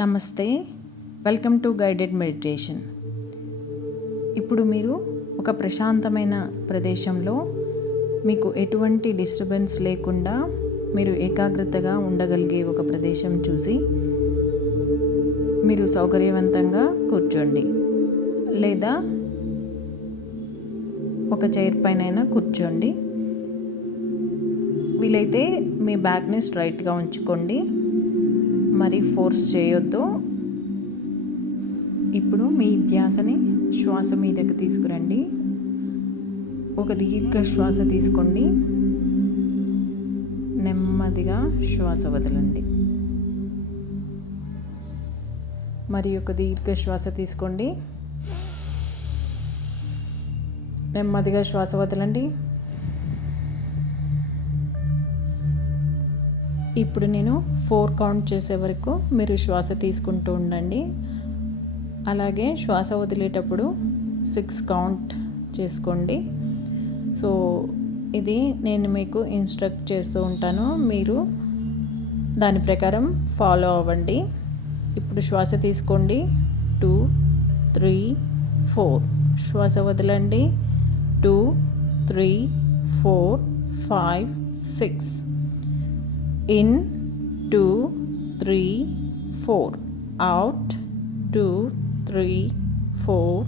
నమస్తే, welcome to guided meditation. ఇప్పుడు మీరు ఒక ప్రశాంతమైన ప్రదేశంలో మీకు ఎటువంటి డిస్టర్బెన్స్ లేకుండా మీరు ఏకాగ్రతగా ఉండగలిగే ఒక ప్రదేశం చూసి మీరు సౌకర్యవంతంగా కూర్చోండి, లేదా ఒక చైర్ పైన కూర్చోండి. వీలైతే మీ బ్యాక్ని స్ట్రైట్గా ఉంచుకోండి, మరి ఫోర్స్ చేయొద్దు. ఇప్పుడు మీ ధ్యాసని శ్వాస మీదకి తీసుకురండి. ఒక దీర్ఘ శ్వాస తీసుకోండి, నెమ్మదిగా శ్వాస వదలండి. మరి ఒక దీర్ఘ శ్వాస తీసుకోండి, నెమ్మదిగా శ్వాస వదలండి. ఇప్పుడు నేను 4 కౌంట్ చేసే వరకు మీరు శ్వాస తీసుకుంటూ ఉండండి. అలాగే శ్వాస వదిలేటప్పుడు 6 కౌంట్ చేసుకోండి. సో ఇది నేను మీకు ఇన్స్ట్రక్ట్ చేస్తూ ఉంటాను, మీరు దాని ప్రకారం ఫాలో అవ్వండి. ఇప్పుడు శ్వాస తీసుకోండి, 2, 3, 4. శ్వాస వదలండి, 2, 3, 4, 5, 6. In 2, 3, 4. Out 2, 3, 4,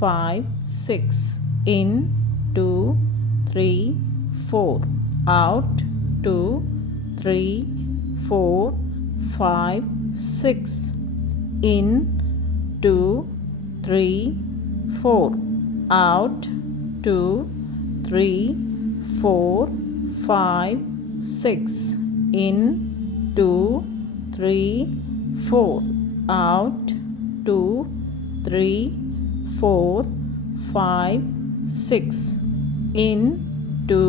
5, 6. In 2, 3, 4. Out 2, 3, 4, 5, 6. In 2, 3, 4. Out 2, 3, 4, 5, 6. In 2, 3, 4. Out 2, 3, 4, 5, 6. In 2,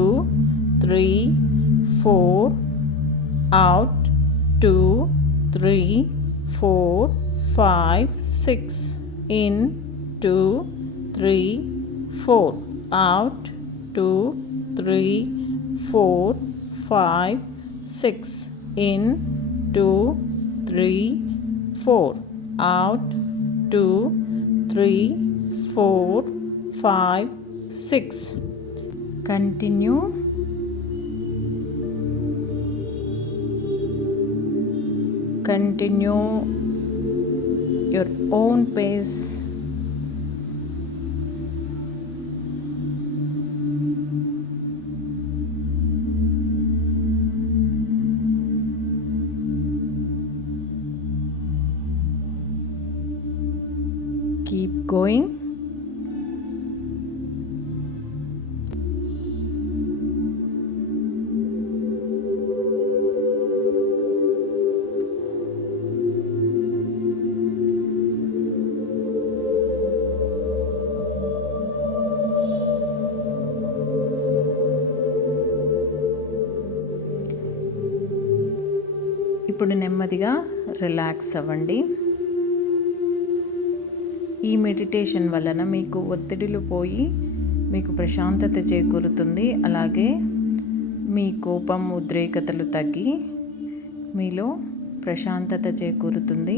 3, 4. Out 2, 3, 4, 5, 6. In 2, 3, 4. Out 2, 3, 4, 5, 6. In 2, 3, 4. Out 2, 3, 4, 5, 6. Continue. Continue your own pace. Keep going. ఇప్పుడు నెమ్మదిగా రిలాక్స్ అవ్వండి. ఈ మెడిటేషన్ వలన మీకు ఒత్తిడిలు పోయి మీకు ప్రశాంతత చేకూరుతుంది. అలాగే మీ కోపం, ఉద్రేకతలు తగ్గి మీలో ప్రశాంతత చేకూరుతుంది.